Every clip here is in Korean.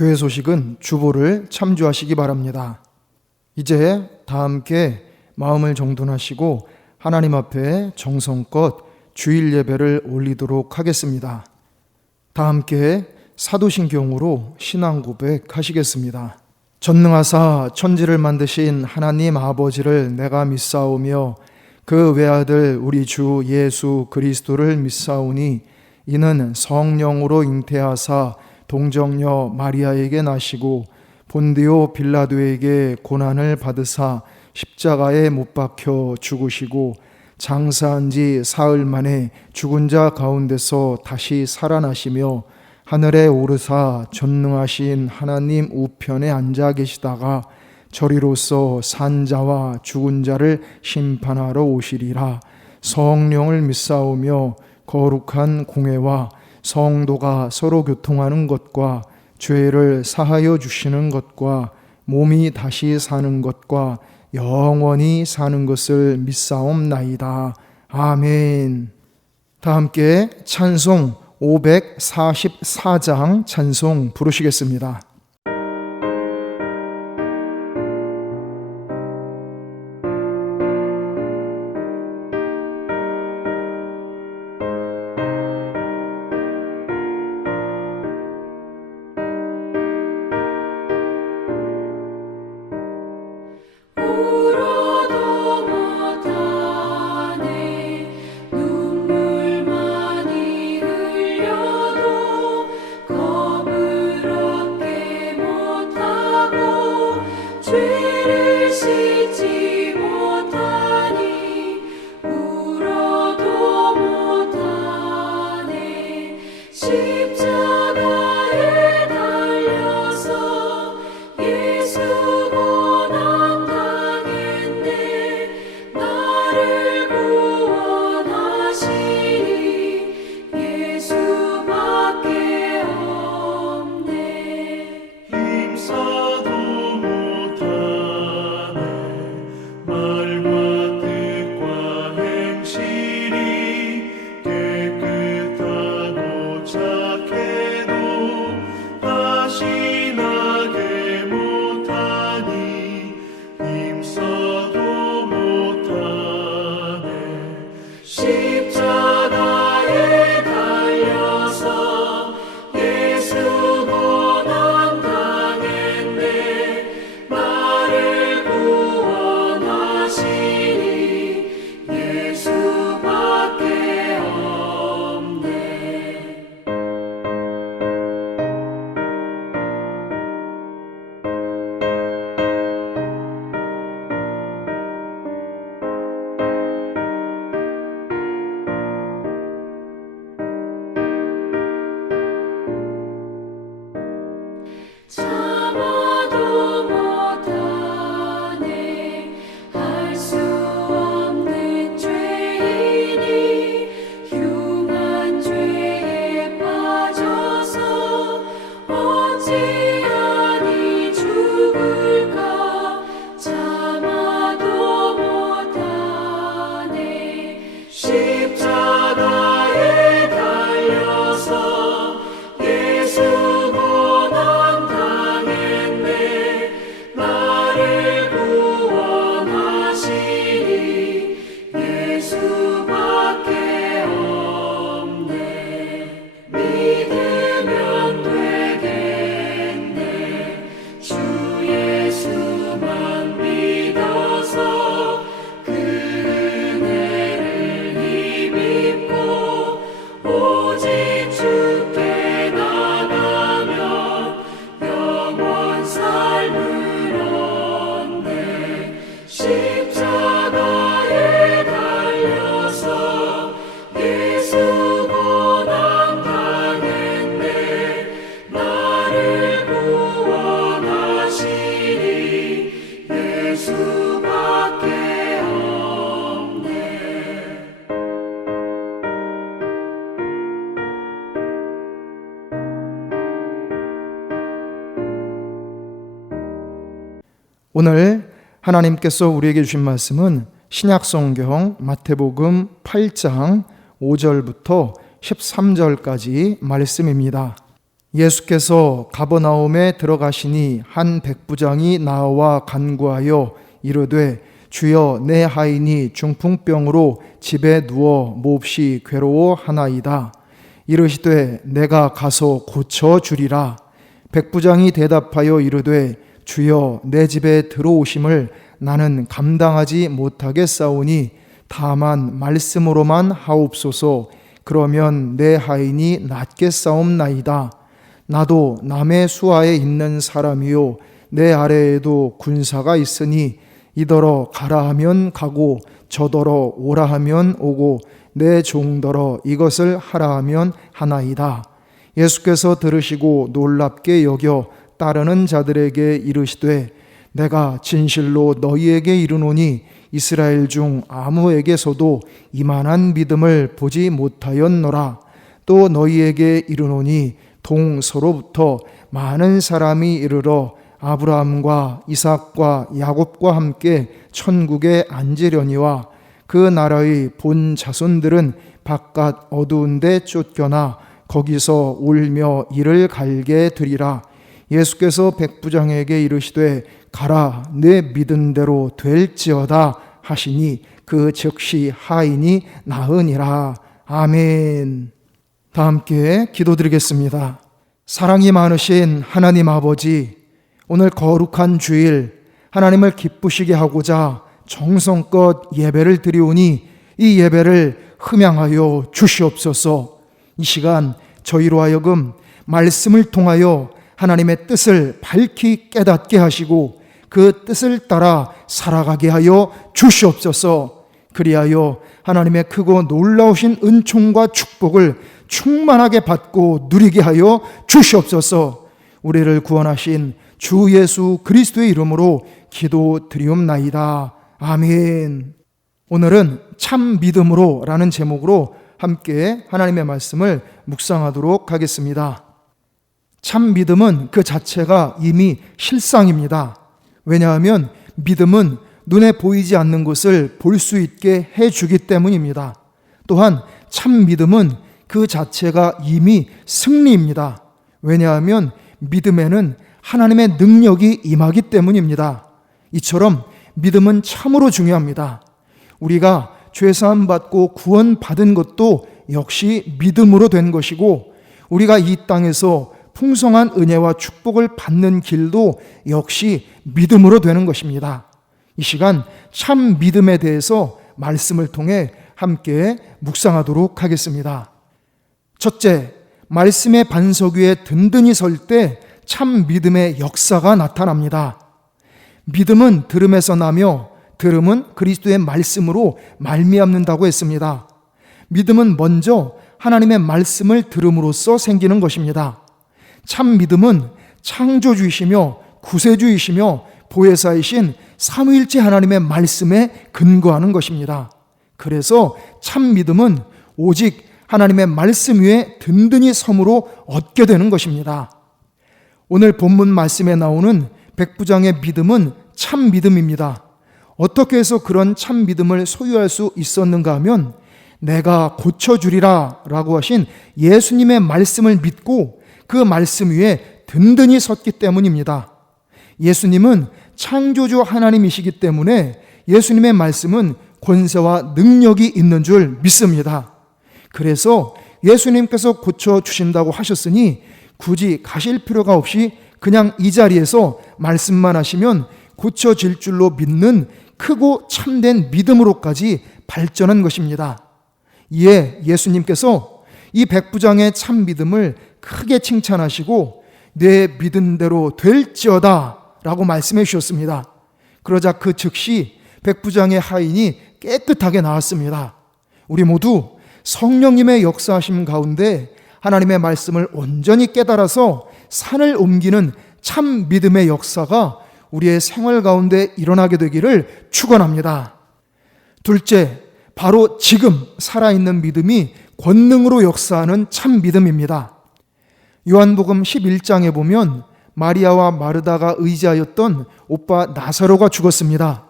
교회 소식은 주보를 참조하시기 바랍니다. 이제 다 함께 마음을 정돈하시고 하나님 앞에 정성껏 주일 예배를 올리도록 하겠습니다. 다 함께 사도신경으로 신앙 고백하시겠습니다. 전능하사 천지를 만드신 하나님 아버지를 내가 믿사오며 그 외아들 우리 주 예수 그리스도를 믿사오니 이는 성령으로 잉태하사 동정녀 마리아에게 나시고 본디오 빌라도에게 고난을 받으사 십자가에 못 박혀 죽으시고 장사한 지 사흘 만에 죽은 자 가운데서 다시 살아나시며 하늘에 오르사 전능하신 하나님 우편에 앉아 계시다가 저리로서 산 자와 죽은 자를 심판하러 오시리라. 성령을 믿사오며 거룩한 공회와 성도가 서로 교통하는 것과 죄를 사하여 주시는 것과 몸이 다시 사는 것과 영원히 사는 것을 믿사옵나이다. 아멘. 다 함께 찬송 544장 찬송 부르시겠습니다. 오늘 하나님께서 우리에게 주신 말씀은 신약성경 마태복음 8장 5절부터 13절까지 말씀입니다. 예수께서 가버나움에 들어가시니 한 백부장이 나와 간구하여 이르되 주여 내 하인이 중풍병으로 집에 누워 몹시 괴로워하나이다. 이르시되 내가 가서 고쳐주리라. 백부장이 대답하여 이르되 주여 내 집에 들어오심을 나는 감당하지 못하겠사오니 다만 말씀으로만 하옵소서. 그러면 내 하인이 낫겠사옵나이다. 나도 남의 수하에 있는 사람이요 내 아래에도 군사가 있으니 이더러 가라 하면 가고 저더러 오라 하면 오고 내 종더러 이것을 하라 하면 하나이다. 예수께서 들으시고 놀랍게 여겨 따르는 자들에게 이르시되 내가 진실로 너희에게 이르노니 이스라엘 중 아무에게서도 이만한 믿음을 보지 못하였노라. 또 너희에게 이르노니 동서로부터 많은 사람이 이르러 아브라함과 이삭과 야곱과 함께 천국에 앉으려니와 그 나라의 본 자손들은 바깥 어두운 데 쫓겨나 거기서 울며 이를 갈게 되리라. 예수께서 백부장에게 이르시되 가라 내 믿은 대로 될지어다 하시니 그 즉시 하인이 나으니라. 아멘. 다 함께 기도드리겠습니다. 사랑이 많으신 하나님 아버지, 오늘 거룩한 주일 하나님을 기쁘시게 하고자 정성껏 예배를 드리오니 이 예배를 흠양하여 주시옵소서. 이 시간 저희로 하여금 말씀을 통하여 하나님의 뜻을 밝히 깨닫게 하시고 그 뜻을 따라 살아가게 하여 주시옵소서. 그리하여 하나님의 크고 놀라우신 은총과 축복을 충만하게 받고 누리게 하여 주시옵소서. 우리를 구원하신 주 예수 그리스도의 이름으로 기도드리옵나이다. 아멘. 오늘은 참 믿음으로 라는 제목으로 함께 하나님의 말씀을 묵상하도록 하겠습니다. 참 믿음은 그 자체가 이미 실상입니다. 왜냐하면 믿음은 눈에 보이지 않는 것을 볼 수 있게 해주기 때문입니다. 또한 참 믿음은 그 자체가 이미 승리입니다. 왜냐하면 믿음에는 하나님의 능력이 임하기 때문입니다. 이처럼 믿음은 참으로 중요합니다. 우리가 죄사함 받고 구원받은 것도 역시 믿음으로 된 것이고, 우리가 이 땅에서 풍성한 은혜와 축복을 받는 길도 역시 믿음으로 되는 것입니다. 이 시간 참 믿음에 대해서 말씀을 통해 함께 묵상하도록 하겠습니다. 첫째, 말씀의 반석 위에 든든히 설 때 참 믿음의 역사가 나타납니다. 믿음은 들음에서 나며 들음은 그리스도의 말씀으로 말미암는다고 했습니다. 믿음은 먼저 하나님의 말씀을 들음으로써 생기는 것입니다. 참 믿음은 창조주이시며 구세주이시며 보혜사이신 삼위일체 하나님의 말씀에 근거하는 것입니다. 그래서 참 믿음은 오직 하나님의 말씀 위에 든든히 섬으로 얻게 되는 것입니다. 오늘 본문 말씀에 나오는 백부장의 믿음은 참 믿음입니다. 어떻게 해서 그런 참 믿음을 소유할 수 있었는가 하면 내가 고쳐주리라 라고 하신 예수님의 말씀을 믿고 그 말씀 위에 든든히 섰기 때문입니다. 예수님은 창조주 하나님이시기 때문에 예수님의 말씀은 권세와 능력이 있는 줄 믿습니다. 그래서 예수님께서 고쳐주신다고 하셨으니 굳이 가실 필요가 없이 그냥 이 자리에서 말씀만 하시면 고쳐질 줄로 믿는 크고 참된 믿음으로까지 발전한 것입니다. 이에 예수님께서 이 백부장의 참 믿음을 크게 칭찬하시고 내 믿은 대로 될지어다 라고 말씀해 주셨습니다. 그러자 그 즉시 백부장의 하인이 깨끗하게 나았습니다. 우리 모두 성령님의 역사하심 가운데 하나님의 말씀을 온전히 깨달아서 산을 옮기는 참 믿음의 역사가 우리의 생활 가운데 일어나게 되기를 축원합니다. 둘째, 바로 지금 살아있는 믿음이 권능으로 역사하는 참 믿음입니다. 요한복음 11장에 보면 마리아와 마르다가 의지하였던 오빠 나사로가 죽었습니다.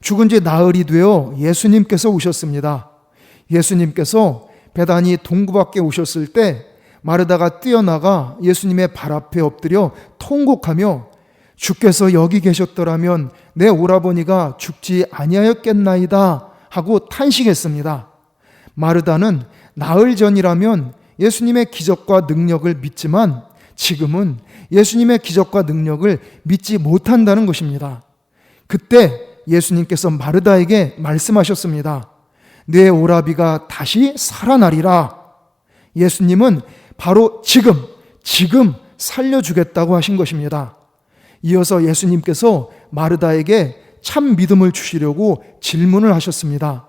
죽은 지 나흘이 되어 예수님께서 오셨습니다. 예수님께서 베다니 동부 밖에 오셨을 때 마르다가 뛰어나가 예수님의 발 앞에 엎드려 통곡하며 주께서 여기 계셨더라면 내 오라버니가 죽지 아니하였겠나이다 하고 탄식했습니다. 마르다는 나흘 전이라면 예수님의 기적과 능력을 믿지만 지금은 예수님의 기적과 능력을 믿지 못한다는 것입니다. 그때 예수님께서 마르다에게 말씀하셨습니다. 내 오라비가 다시 살아나리라. 예수님은 바로 지금 살려주겠다고 하신 것입니다. 이어서 예수님께서 마르다에게 참 믿음을 주시려고 질문을 하셨습니다.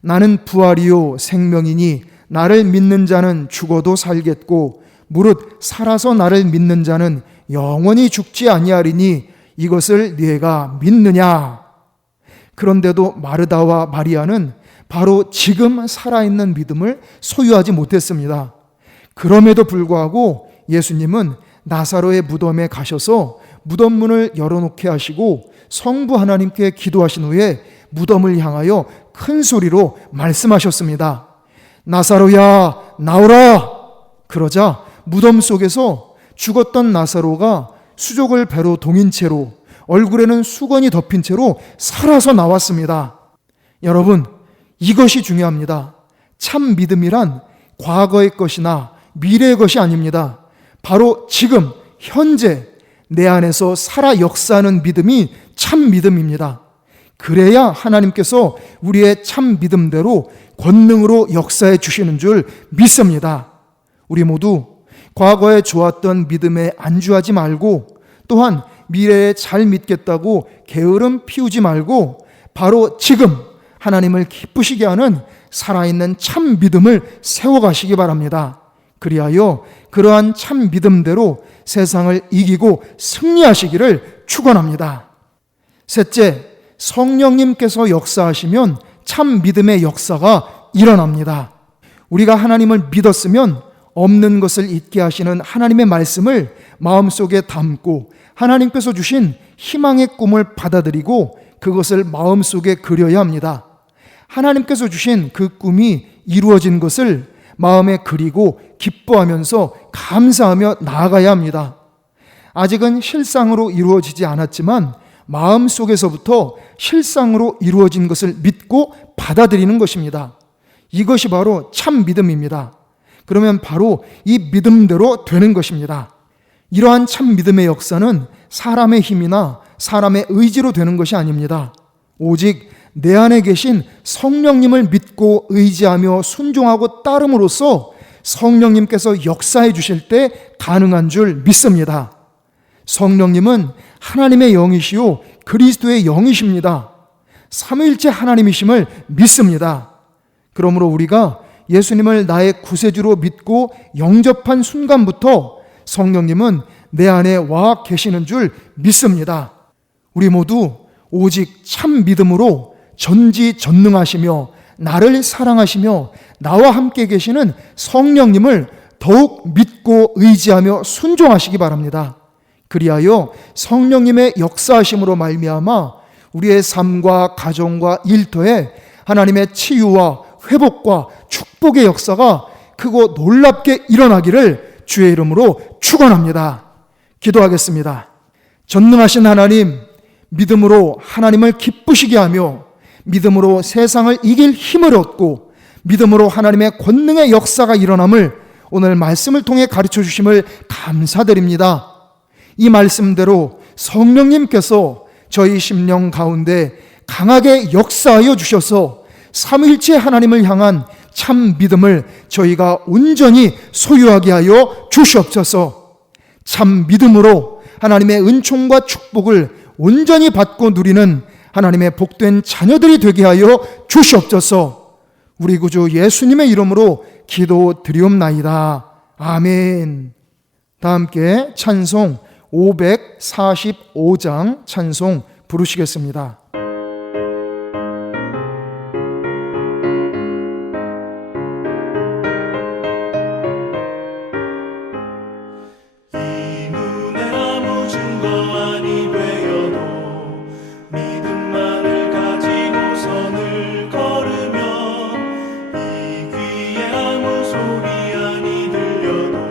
나는 부활이요 생명이니 나를 믿는 자는 죽어도 살겠고 무릇 살아서 나를 믿는 자는 영원히 죽지 아니하리니 이것을 네가 믿느냐? 그런데도 마르다와 마리아는 바로 지금 살아있는 믿음을 소유하지 못했습니다. 그럼에도 불구하고 예수님은 나사로의 무덤에 가셔서 무덤 문을 열어놓게 하시고 성부 하나님께 기도하신 후에 무덤을 향하여 큰 소리로 말씀하셨습니다. 나사로야 나오라. 그러자 무덤 속에서 죽었던 나사로가 수족을 배로 동인 채로 얼굴에는 수건이 덮인 채로 살아서 나왔습니다. 여러분, 이것이 중요합니다. 참 믿음이란 과거의 것이나 미래의 것이 아닙니다. 바로 지금 현재 내 안에서 살아 역사하는 믿음이 참 믿음입니다. 그래야 하나님께서 우리의 참 믿음대로 권능으로 역사해 주시는 줄 믿습니다. 우리 모두 과거에 좋았던 믿음에 안주하지 말고 또한 미래에 잘 믿겠다고 게으름 피우지 말고 바로 지금 하나님을 기쁘시게 하는 살아있는 참 믿음을 세워가시기 바랍니다. 그리하여 그러한 참 믿음대로 세상을 이기고 승리하시기를 축원합니다. 셋째, 성령님께서 역사하시면 참 믿음의 역사가 일어납니다. 우리가 하나님을 믿었으면 없는 것을 있게 하시는 하나님의 말씀을 마음속에 담고 하나님께서 주신 희망의 꿈을 받아들이고 그것을 마음속에 그려야 합니다. 하나님께서 주신 그 꿈이 이루어진 것을 마음에 그리고 기뻐하면서 감사하며 나아가야 합니다. 아직은 실상으로 이루어지지 않았지만 마음속에서부터 실상으로 이루어진 것을 믿고 받아들이는 것입니다. 이것이 바로 참 믿음입니다. 그러면 바로 이 믿음대로 되는 것입니다. 이러한 참 믿음의 역사는 사람의 힘이나 사람의 의지로 되는 것이 아닙니다. 오직 내 안에 계신 성령님을 믿고 의지하며 순종하고 따름으로써 성령님께서 역사해 주실 때 가능한 줄 믿습니다. 성령님은 하나님의 영이시요 그리스도의 영이십니다. 삼위일체 하나님이심을 믿습니다. 그러므로 우리가 예수님을 나의 구세주로 믿고 영접한 순간부터 성령님은 내 안에 와 계시는 줄 믿습니다. 우리 모두 오직 참 믿음으로 전지전능하시며 나를 사랑하시며 나와 함께 계시는 성령님을 더욱 믿고 의지하며 순종하시기 바랍니다. 그리하여 성령님의 역사하심으로 말미암아 우리의 삶과 가정과 일터에 하나님의 치유와 회복과 축복의 역사가 크고 놀랍게 일어나기를 주의 이름으로 축원합니다. 기도하겠습니다. 전능하신 하나님, 믿음으로 하나님을 기쁘시게 하며 믿음으로 세상을 이길 힘을 얻고 믿음으로 하나님의 권능의 역사가 일어남을 오늘 말씀을 통해 가르쳐 주심을 감사드립니다. 이 말씀대로 성령님께서 저희 심령 가운데 강하게 역사하여 주셔서 삼위일체 하나님을 향한 참 믿음을 저희가 온전히 소유하게 하여 주시옵소서. 참 믿음으로 하나님의 은총과 축복을 온전히 받고 누리는 하나님의 복된 자녀들이 되게 하여 주시옵소서. 우리 구주 예수님의 이름으로 기도드리옵나이다. 아멘. 다 함께 찬송 545장 찬송 부르시겠습니다. 소리 아니 들려도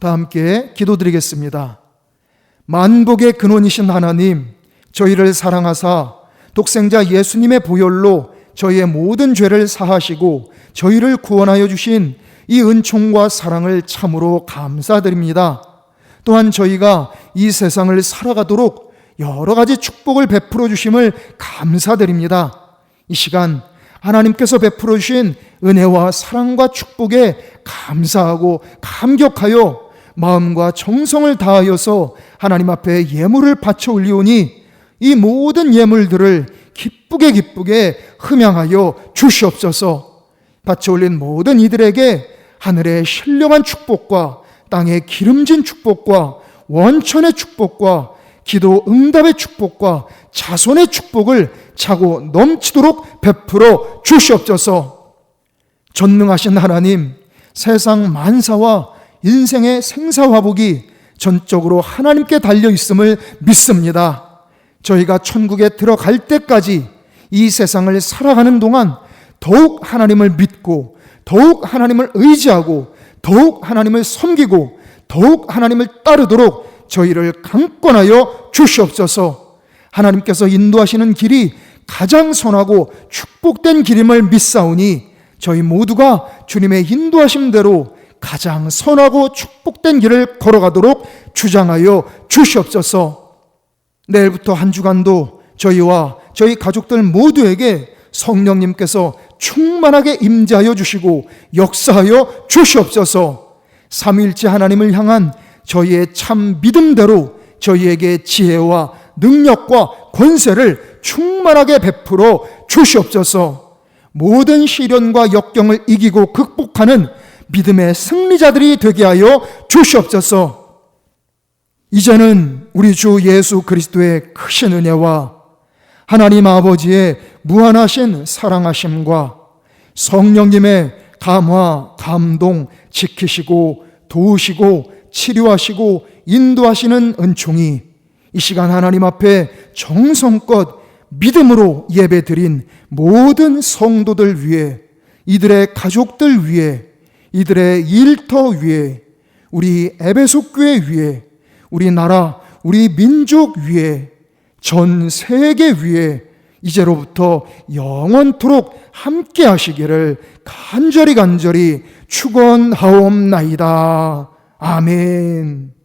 다 함께 기도드리겠습니다. 만복의 근원이신 하나님, 저희를 사랑하사 독생자 예수님의 보혈로 저희의 모든 죄를 사하시고 저희를 구원하여 주신 이 은총과 사랑을 참으로 감사드립니다. 또한 저희가 이 세상을 살아가도록 여러 가지 축복을 베풀어 주심을 감사드립니다. 이 시간 하나님께서 베풀어 주신 은혜와 사랑과 축복에 감사하고 감격하여 마음과 정성을 다하여서 하나님 앞에 예물을 바쳐 올리오니 이 모든 예물들을 기쁘게 흠양하여 주시옵소서. 바쳐 올린 모든 이들에게 하늘의 신령한 축복과 땅의 기름진 축복과 원천의 축복과 기도 응답의 축복과 자손의 축복을 차고 넘치도록 베풀어 주시옵소서. 전능하신 하나님, 세상 만사와 인생의 생사화복이 전적으로 하나님께 달려 있음을 믿습니다. 저희가 천국에 들어갈 때까지 이 세상을 살아가는 동안 더욱 하나님을 믿고 더욱 하나님을 의지하고 더욱 하나님을 섬기고 더욱 하나님을 따르도록 저희를 강권하여 주시옵소서. 하나님께서 인도하시는 길이 가장 선하고 축복된 길임을 믿사오니 저희 모두가 주님의 인도하심대로 가장 선하고 축복된 길을 걸어가도록 주장하여 주시옵소서. 내일부터 한 주간도 저희와 저희 가족들 모두에게 성령님께서 충만하게 임재하여 주시고 역사하여 주시옵소서. 삼위일체 하나님을 향한 저희의 참 믿음대로 저희에게 지혜와 능력과 권세를 충만하게 베풀어 주시옵소서. 모든 시련과 역경을 이기고 극복하는 믿음의 승리자들이 되게 하여 주시옵소서. 이제는 우리 주 예수 그리스도의 크신 은혜와 하나님 아버지의 무한하신 사랑하심과 성령님의 감화, 감동, 지키시고 도우시고 치료하시고 인도하시는 은총이 이 시간 하나님 앞에 정성껏 믿음으로 예배드린 모든 성도들 위해, 이들의 가족들 위해, 이들의 일터 위해, 우리 에베소 교회 위해, 우리 나라, 우리 민족 위해, 전 세계 위해 이제로부터 영원토록 함께 하시기를 간절히 축원하옵나이다. 아멘.